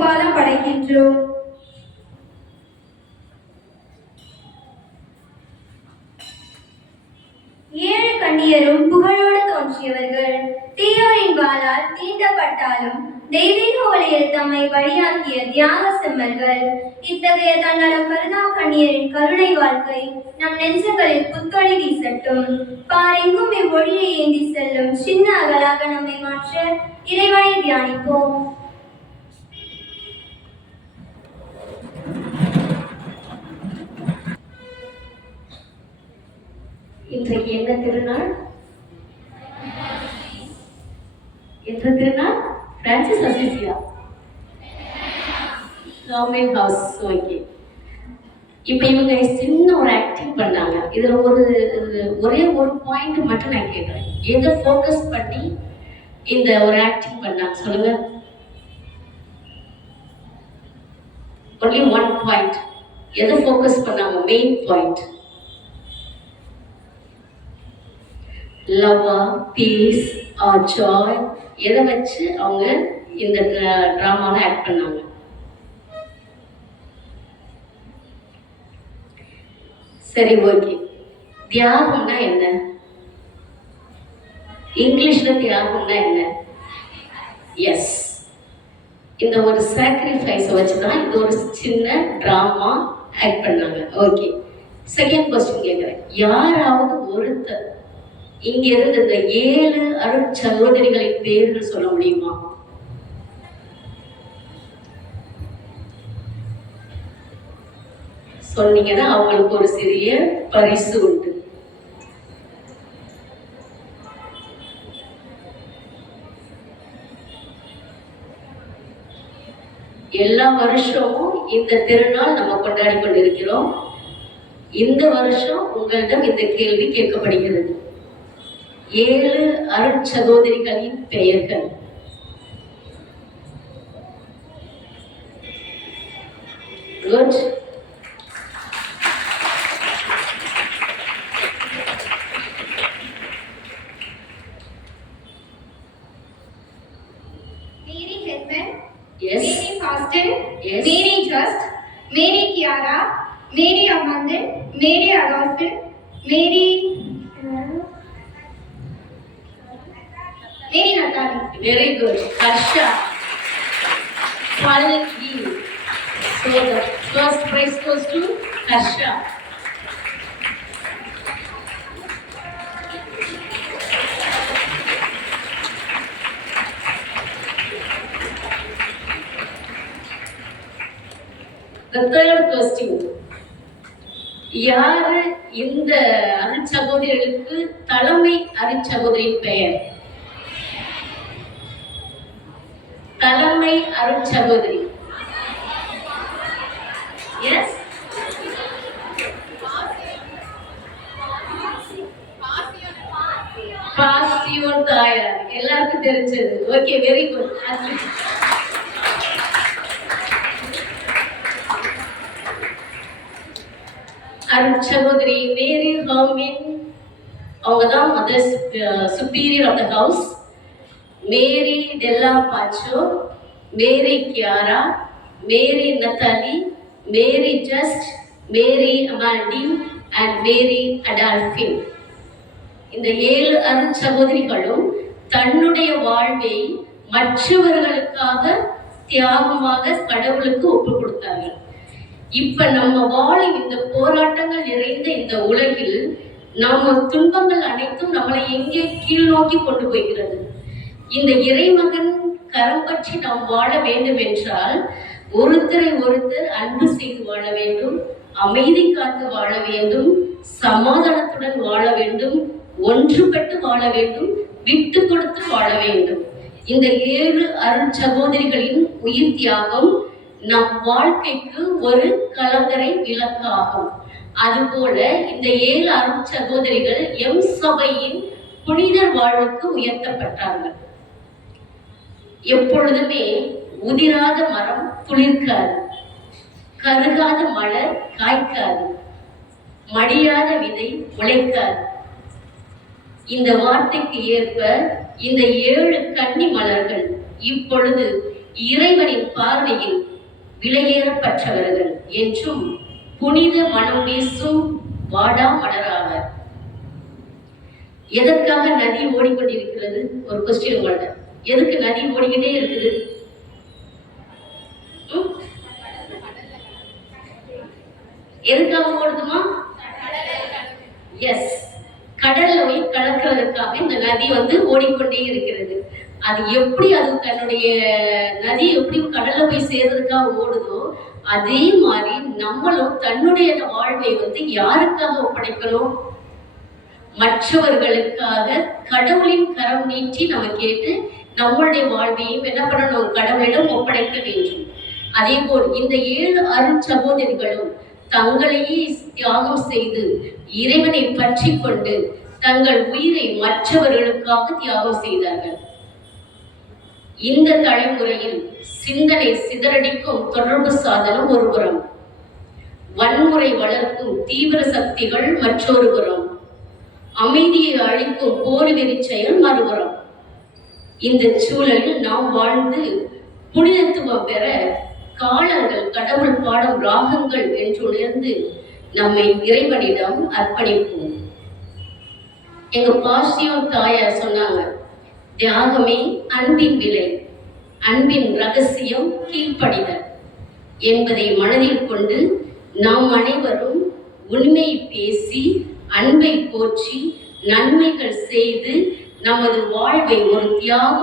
பூபாலம் படைக்கின்றோம். ஏழு கண்ணியரும் புகழோடு தோன்றியவர்கள். தீயோரின் வாளால் தீண்டப்பட்டாலும் தெய்வீக ஒளியில் தம்மை வழியாக்கிய தியாக செம்மல்கள். இத்தகைய தன்னலம் கருதா கண்ணியரின் கருணை வாழ்க்கை நம் நெஞ்சங்களில் புத்தொழி வீசட்டும். பாரெங்கும் இவ்வொழியை ஏந்தி செல்லும் சின்ன அகலாக நம்மை மாற்ற இறைவனை தியானிப்போம். இன்றைக்கு என்ன திருநாள்? என்ற திருநாள்? பிரான்சிஸ் அசிசியா கவர்மெண்ட் ஹவுஸ். ஓகே, இப்போ இவங்க சின்ன ஒரு ஆக்டிங் பண்ணாங்க. இதுல ஒரே ஒரு பாயிண்ட் மட்டும் நான் கேட்குறேன். எதை ஃபோக்கஸ் பண்ணி இந்த ஒரு ஆக்டிங் பண்ணாங்க சொல்லுங்க. Only one point. எதை ஃபோக்கஸ் பண்ணாங்க? Main point. லவ்வா, பீஸ் ஆர் ஜாய், எதை வச்சு அவங்க இந்த ட்ராமாவில் ஆக்ட் பண்ணாங்க? சரி, ஓகே. தியாகம்னா என்ன? இங்கிலீஷ்ல தியாகம்னா என்ன? எஸ், இந்த ஒரு சாக்ரிஃபைஸை வச்சுதான் இந்த ஒரு சின்ன ட்ராமா ஆக்ட் பண்ணாங்க. ஓகே, செகண்ட் கொஸ்டின் கேட்குறேன். யாராவது ஒருத்தர் இங்க இருந்து இந்த 7 அருட்சகோதரிகளின் பேர்கள் சொல்ல முடியுமா? சொன்னீங்கன்னா அவங்களுக்கு ஒரு சிறிய பரிசு உண்டு. எல்லா வருஷமும் இந்த திருநாள் நம்ம கொண்டாடி கொண்டிருக்கிறோம். இந்த வருஷம் உங்களிடம் இந்த கேள்வி கேட்கப்படுகிறது. 7 அருட்சகோதரிகளின் பெயர்கள். Good. Mary headman, S. Mary fasten, S. Mary Just, Mary Chiara, Mary அமாந்தன், Mary அடால்ஃபின், Mary Natali. Very good. Harsha. Palgi. So the first prize goes to Harsha. The third question. யாரு இந்த அருட்சகோதரிகளுக்கு தலைமை அருட்சகோதரியின் பெயர்? தலைமை அருட்சகோதரி. எஸ், பாசியோன் தாயார். எல்லாருக்கும் தெரிஞ்சது. Okay, very good. அருட்சகோதரி Mary Hermine, அவங்க தான் mother superior of the house. Mary della Pace, Mary Chiara, Mary Natalie, Mary Just, Mary அமால்டி அண்ட் மேரி அடால்ஃபின். இந்த 7 அருட்சகோதரிகளும் தன்னுடைய வாழ்வை மற்றவர்களுக்காக தியாகமாக கடவுளுக்கு ஒப்பு கொடுத்தார்கள். இப்ப நம்ம வாழும் இந்த போராட்டங்கள் நிறைந்த இந்த உலகில் நம்ம துன்பங்கள் அனைத்தும் நம்மளை எங்கே கீழ் நோக்கி கொண்டு போகிறது. இந்த இறைமகன் கரம் பற்றி நாம் வாழ வேண்டும் என்றால் ஒருத்தரை ஒருத்தர் அன்பு செய்து வாழ வேண்டும், அமைதி காத்து வாழ வேண்டும், சமாதானத்துடன் வாழ வேண்டும், ஒன்றுபட்டு வாழ வேண்டும், விட்டு கொடுத்து வாழ வேண்டும். இந்த 7 அருட்சகோதரிகளின் உயிர் தியாகம் நம் வாழ்க்கைக்கு ஒரு கலங்கரை விளக்காகும். அதுபோல இந்த 7 அருட்சகோதரிகள் எம் சபையின் புனிதர் வாழ்வுக்கு உயர்த்தப்பட்டார்கள். எப்பொழுதுமே உதிராத மரம் துளிர்க்காது, கருகாத மலர் காய்க்காது, மடியாத விதை முளைக்காது. இந்த வார்த்தைக்கு ஏற்ப இந்த 7 கன்னி மலர்கள் இப்பொழுது இறைவனின் பார்வையில் விலையேறப்பட்டவர்கள் என்றும் புனித மனம் வீசும் வாடா மலராவர். எதற்காக நதி ஓடிக்கொண்டிருக்கிறது? ஒரு கொஸ்டின் உங்கள்ட்ட. எதுக்கு நதி ஓடிக்கிட்டே இருக்குது? எதுக்காக ஓடுதுமா? எஸ், கடல்ல போய் கலக்கிறதுக்காக இந்த நதி ஓடிக்கொண்டே இருக்கிறது. அது எப்படி அது தன்னுடைய நதி எப்படி கடல்ல போய் சேர்றதுக்காக ஓடுதோ, அதே மாதிரி நம்மளும் தன்னுடைய வாழ்வை யாருக்காக ஒப்படைக்கணும்? மற்றவர்களுக்காக கடவுளின் கரம் நீட்டி நம்ம கேட்டு நம்மளுடைய வாழ்வையும் என்ன பண்ணணும்? கடவுளிடம் ஒப்படைக்க வேண்டும். அதே போல் இந்த 7 அருள் சகோதரிகளும் தங்களையே தியாகம் செய்து இறைவனை பற்றி கொண்டு தங்கள் உயிரை மற்றவர்களுக்காக தியாகம் செய்தார்கள். இந்த தலைமுறையில் சிந்தனை சிதறடிக்கும் தொடர்பு சாதனம் ஒருபுறம், வன்முறை வளர்க்கும் தீவிர சக்திகள் மற்றொரு புறம், அமைதியை அழிக்கும் போர் வெறி செயல் மறுபுறம். இந்த சூழலில் நாம் வாழ்ந்து புனிதத்துவம் பெற காலங்கள், கடவுள் பாடும் ராகங்கள் என்று உணர்ந்து நம்மை இறைவனிடம் அர்ப்பணிப்போம். எங்க பாஸ்டியம் தாயார் சொன்னாங்க, தியாகமே அன்பின் விலை, அன்பின் ரகசியம் கீழ்ப்படிதல் என்பதை மனதில் கொண்டு நாம் அனைவரும் உண்மை பேசி அன்பை போற்றி நன்மைகள் செய்து நமது வாழ்வை ஒரு தியாக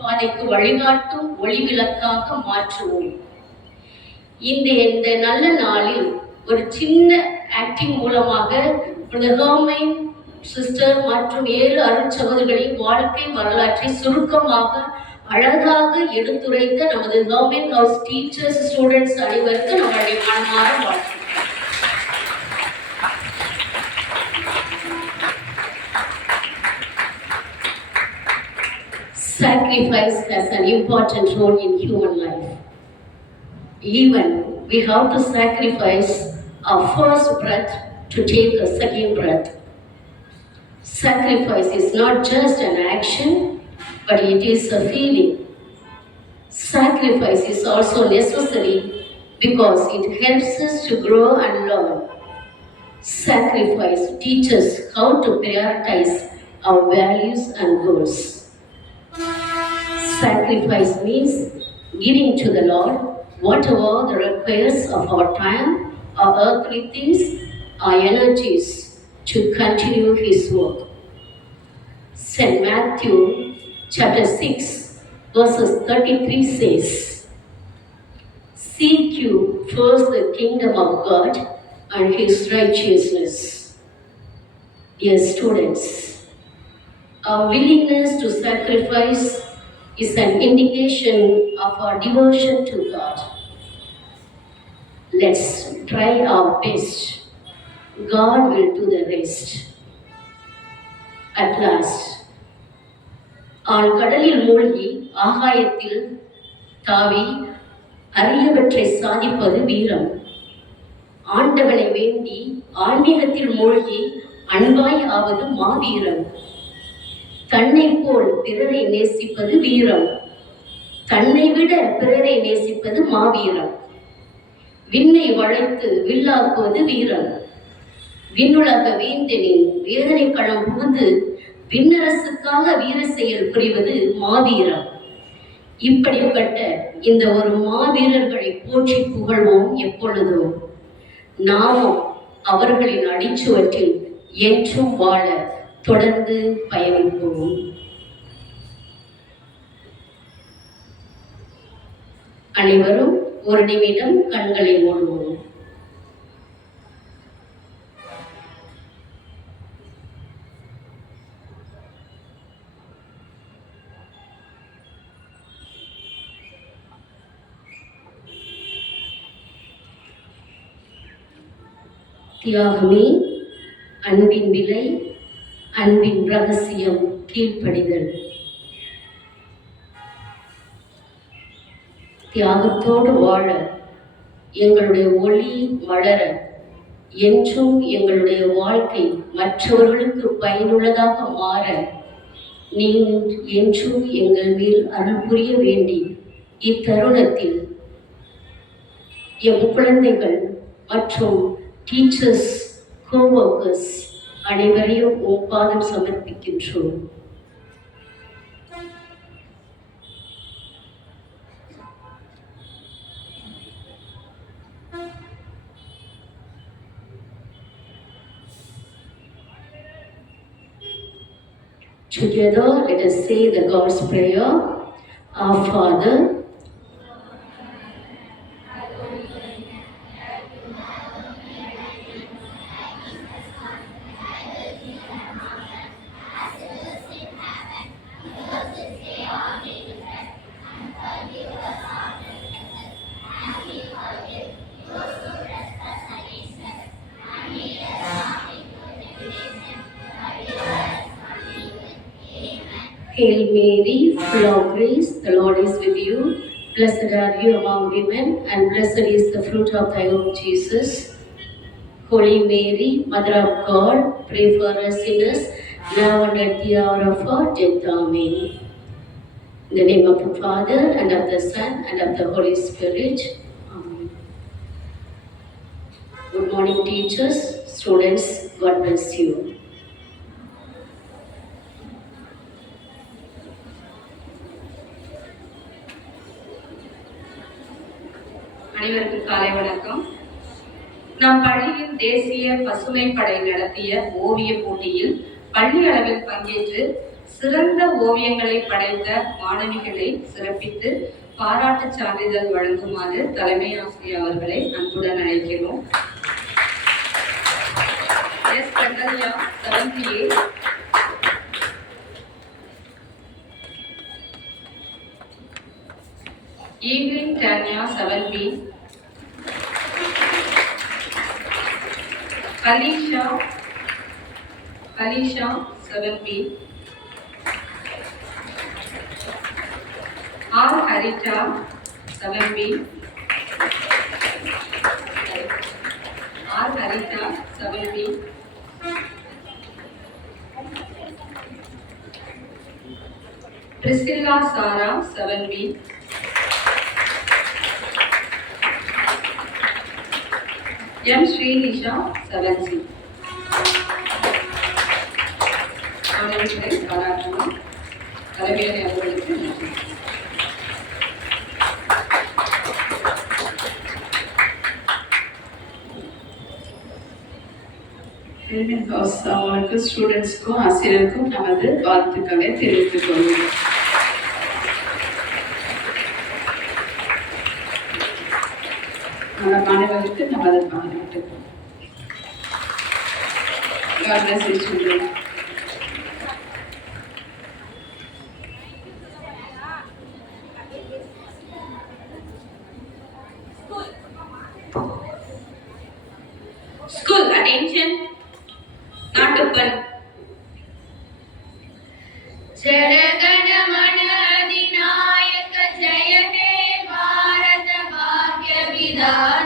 பாதைக்கு வழிகாட்டும் ஒளிவிளக்காக மாற்றுவோம். இந்த நல்ல நாளில் ஒரு சின்ன ஆக்டிங் மூலமாக சிஸ்டர் மற்றும் 7 அருள் சகோதரிகளின் வாழ்க்கை வரலாற்றை சுருக்கமாக அழகாக எடுத்துரைத்த நமது கவர்மெண்ட் ஹவுஸ் டீச்சர்ஸ், ஸ்டூடெண்ட்ஸ் அனைவருக்கு நம்மளுடைய மனமார வாழ்க்கை. Sacrifice has an important role in human life. Even we have to sacrifice our first breath to take a second breath. Sacrifice is not just an action, but it is a feeling. Sacrifice is also necessary because it helps us to grow and learn. Sacrifice teaches how to prioritize our values and goals. Sacrifice means giving to the Lord whatever the requires of our time, our earthly things, our energies to continue His work. St. Matthew chapter 6 verses 33 says, "Seek you first the kingdom of God and His righteousness." Dear students, our willingness to sacrifice is an indication of our devotion to God. Let's try our best. God will do the rest. At last, கடலில் மூழ்கி ஆகாயத்தில் தாவி அரியவற்றை சாதிப்பது வீரம். ஆண்டவனை வேண்டி ஆன்மீகத்தில் மூழ்கி அன்பாய் ஆவது மாவீரம். தன்னை போல் பிறரை நேசிப்பது வீரம். தன்னை விட பிறரை நேசிப்பது மாவீரம். விண்ணை வளைத்து வில்லாக்குவது வீரம். விண்ணுலக வேந்தனின் வேதனை களம் புகுந்து விண்ணரசுக்காக வீர செயல் புரிவது மாவீரம். இப்படிப்பட்ட இந்த ஒரு மாவீரர்களை போற்றி புகழ்வோம் எப்பொழுதும். நாமும் அவர்களின் அடிச்சுவற்றில் என்றும் வாழ தொடர்ந்து பயணிப்போம். அனைவரும் ஒரு நிமிடம் கண்களை மூடுவோம். தியாகமே அன்பின் விலை, அன்பின் ரகசியம் கீழ்ப்படிதல். தியாகத்தோடு வாழ, எங்களுடைய ஒளி வளர, என்றும் எங்களுடைய வாழ்க்கை மற்றவர்களுக்கு பயனுள்ளதாக மாற நீங்கள் என்றும் எங்கள் மேல் அருள் புரிய வேண்டி இத்தருணத்தில் எம் குழந்தைகள் மற்றும் டீச்சர்ஸ், கோவர்க்கர்ஸ் அனைவரையும் பாதம் சமர்ப்பிக்கின்றோம். Together, let us say the God's prayer. Our Father, Hail Mary, full of grace, the Lord is with you. Blessed are you among women, and blessed is the fruit of thy womb, Jesus. Holy Mary, Mother of God, pray for us sinners, now and at the hour of our death. Amen. In the name of the Father, and of the Son, and of the Holy Spirit. Amen. Good morning, teachers, students. God bless you. அனைவருக்கும் காலை வணக்கம். நம் பள்ளியின் தேசிய பசுமை படை நடத்திய ஓவிய போட்டியில் பள்ளி அளவில் பங்கேற்று சிறந்த ஓவியங்களை படைத்த மாணவிகளை சிறப்பித்து பாராட்டு சான்றிதழ் வழங்குமாறு தலைமை ஆசிரியர் அவர்களை அன்புடன் அழைக்கிறோம். S Pragalya 7th A, Evelyn Tanya 7B, Alisha 7B, R Harita 7B, R Harita 7B, Priscilla Sara 7B, M Srinisha 7C. மாணவர்களை பாராட்டணும். தலைமையை அவர்களுக்கு நன்றி. அவங்களுக்கு ஸ்டூடெண்ட்ஸ்க்கும் ஆசிரியருக்கும் நமது வாழ்த்துக்களை தெரிவித்துக் கொள்கிறோம். அந்த மாணவர்களுக்கு நமது பாராட்டுக்கள். God bless you children. School attention. நாட்டுப்பண். Jana Gana Mana அதிநாயக ஜெய ஹே பாரத பாக்ய விதாத